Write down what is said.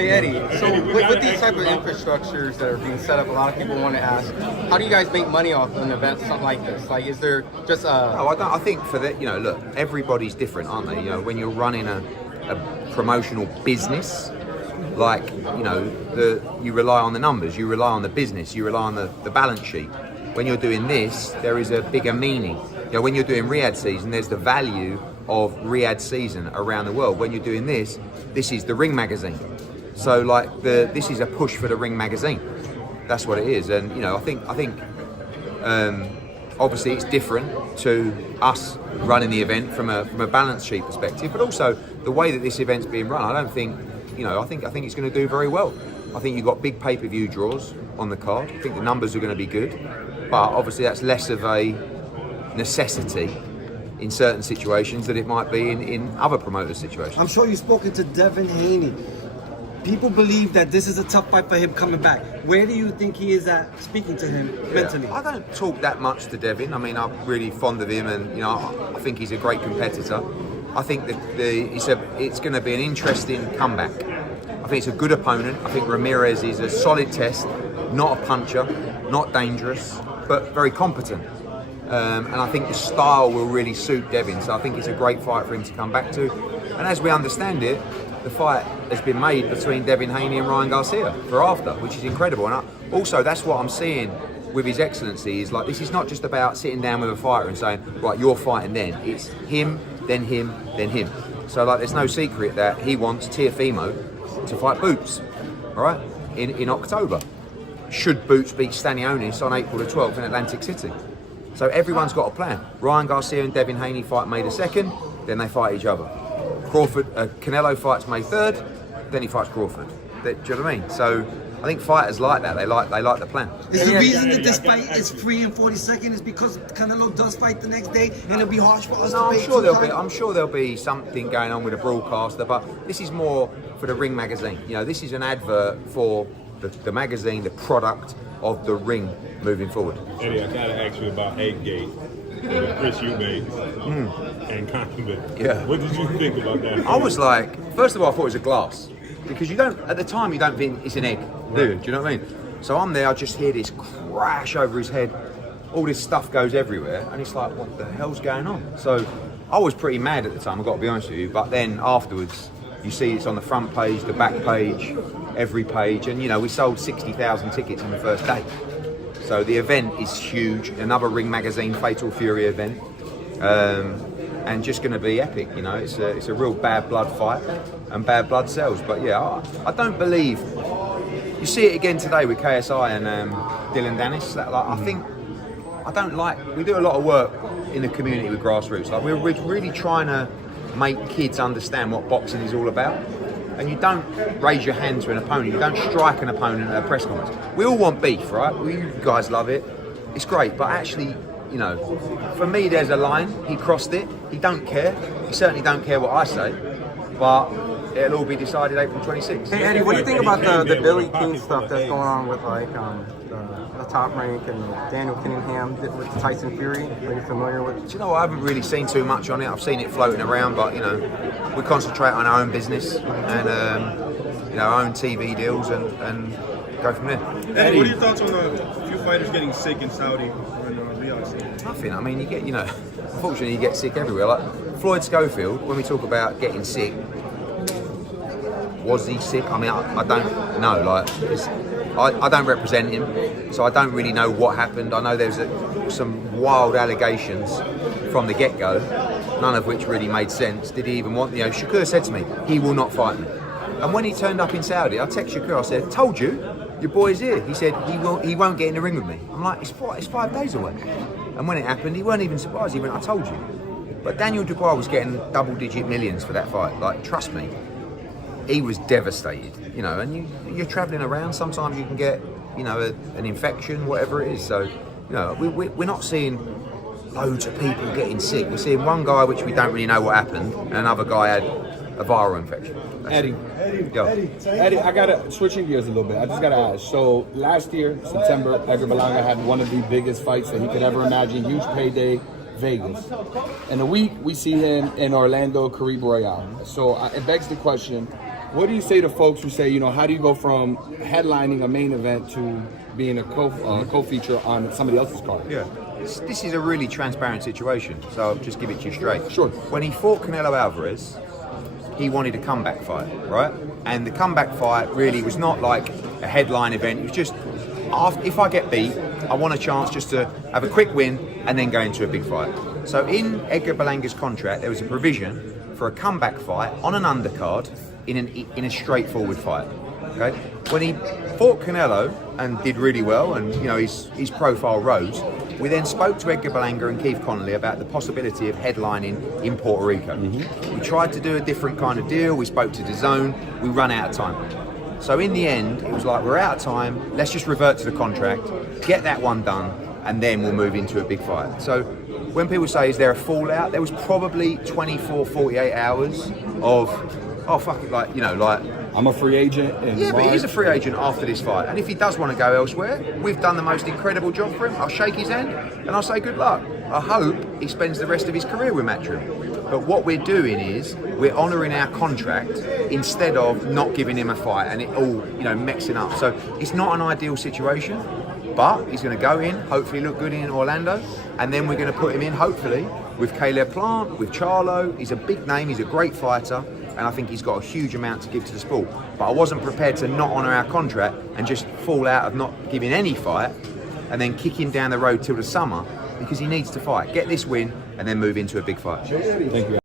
Hey Eddie, so with these type of infrastructures that are being set up, a lot of people want to ask, how do you guys make money off an event something like this? Like, is there just No, I think for that, look, everybody's different, aren't they? When you're running a promotional business, like, you rely on the numbers, you rely on the business, you rely on the balance sheet. When you're doing this, there is a bigger meaning. When you're doing Riyadh season, there's the value of Riyadh season around the world. When you're doing this is the Ring magazine. So like this is a push for the Ring magazine. That's what it is. And I think obviously it's different to us running the event from a balance sheet perspective, but also the way that this event's being run. I don't think I think it's going to do very well. I think you've got big pay-per-view draws on the card. I think the numbers are going to be good, but obviously that's less of a necessity in certain situations that it might be in other promoter situations. I'm sure you've spoken to Devin Haney. People believe that this is a tough fight for him coming back. Where do you think he is at speaking to him mentally? I don't talk that much to Devin. I mean, I'm really fond of him, and I think he's a great competitor. I think that it's going to be an interesting comeback. I think it's a good opponent. I think Ramirez is a solid test, not a puncher, not dangerous, but very competent. And I think the style will really suit Devin. So I think it's a great fight for him to come back to. And as we understand it, the fight has been made between Devin Haney and Ryan Garcia for after, which is incredible. And also, that's what I'm seeing with His Excellency, is like, this is not just about sitting down with a fighter and saying, right, you're fighting then. It's him, then him, then him. So like, there's no secret that he wants Teofimo to fight Boots, all right, in October. Should Boots beat Stanionis on April the 12th in Atlantic City. So everyone's got a plan. Ryan Garcia and Devin Haney fight May the 2nd, then they fight each other. Canelo fights May 3rd, then he fights Crawford. Do you know what I mean? So I think fighters like that. They like the plan. Is the reason that this fight is free and 42nd is because Canelo does fight the next day, and it'll be harsh for us to pay. I'm sure there'll be something going on with a broadcaster, but this is more for the Ring magazine. This is an advert for the magazine, the product of the Ring moving forward. Eddie, I gotta ask you about Eggate and the Chris Eubank and Condiment. Yeah. What did you think about that? I was like, first of all, I thought it was a glass, because at the time you don't think it's an egg, do you? Do you know what I mean? So I'm there, I just hear this crash over his head, all this stuff goes everywhere, and it's like, what the hell's going on? So I was pretty mad at the time, I've got to be honest with you, but then afterwards, you see it's on the front page, the back page, every page, and we sold 60,000 tickets in the first day. So the event is huge, another Ring magazine Fatal Fury event, and just going to be epic. It's a real bad blood fight, and bad blood sells. But yeah, I don't believe, you see it again today with KSI and Dylan Dennis. We do a lot of work in the community with grassroots. Like, we're really trying to make kids understand what boxing is all about. And you don't raise your hand to an opponent, you don't strike an opponent at a press conference. We all want beef, right? You guys love it, it's great, but actually, for me there's a line, he crossed it, he don't care, he certainly don't care what I say, but it'll all be decided April 26th. Hey Eddie, what do you think about the Billy King stuff that's going on with the Top Rank and Daniel Cunningham with Tyson Fury? Are you familiar with? Do you know what? I haven't really seen too much on it. I've seen it floating around, but we concentrate on our own business and our own TV deals and go from there. Eddie, what are your thoughts on a few fighters getting sick in Saudi when Riyadh? Nothing. I mean, you get unfortunately you get sick everywhere. Like Floyd Schofield, when we talk about getting sick, was he sick? I mean, I don't know. Like, I don't represent him, so I don't really know what happened. I know there's some wild allegations from the get-go, none of which really made sense. Did he even want? Shakur said to me, he will not fight me. And when he turned up in Saudi, I texted Shakur. I said, "Told you, your boy's here." He said, "He won't get in the ring with me." I'm like, "It's 5 days away." And when it happened, he weren't even surprised. He went, "I told you." But Daniel Dubois was getting double-digit millions for that fight. Like, trust me. He was devastated, and you're travelling around. Sometimes you can get, an infection, whatever it is. So, we're not seeing loads of people getting sick. We're seeing one guy, which we don't really know what happened, and another guy had a viral infection. Eddie, I gotta switching gears a little bit. I just gotta ask. So last year, September, Edgar Berlanga had one of the biggest fights that he could ever imagine. Huge payday. Vegas. In a week, we see him in Orlando, Caribe Royale. So it begs the question, What do you say to folks who say, you know, how do you go from headlining a main event to being a co-feature on somebody else's card? Yeah. This is a really transparent situation, so I'll just give it to you straight. Sure. When he fought Canelo Alvarez, he wanted a comeback fight, right? And the comeback fight really was not like a headline event. It was just, if I get beat, I want a chance just to have a quick win and then go into a big fight. So in Edgar Berlanga's contract, there was a provision for a comeback fight on an undercard in a straightforward fight. Okay. When he fought Canelo and did really well, and you know his profile rose, we then spoke to Edgar Berlanga and Keith Connolly about the possibility of headlining in Puerto Rico. We tried to do a different kind of deal. We spoke to DAZN. We ran out of time. So in the end, it was like, we're out of time. Let's just revert to the contract, get that one done, and then we'll move into a big fight. So when people say, is there a fallout? There was probably 24, 48 hours of, oh, fuck it, like, you know, like, I'm a free agent. yeah, but he's a free agent after this fight. And if he does want to go elsewhere, we've done the most incredible job for him. I'll shake his hand and I'll say good luck. I hope he spends the rest of his career with Matchroom. But what we're doing is we're honouring our contract instead of not giving him a fight and it all, you know, mixing up. So it's not an ideal situation, but he's going to go in, hopefully look good in Orlando, and then we're going to put him in, hopefully, with Caleb Plant, with Charlo. He's a big name, he's a great fighter, and I think he's got a huge amount to give to the sport. But I wasn't prepared to not honour our contract and just fall out of not giving any fight and then kick him down the road till the summer, because he needs to fight, get this win, and then move into a big fight. Thank you.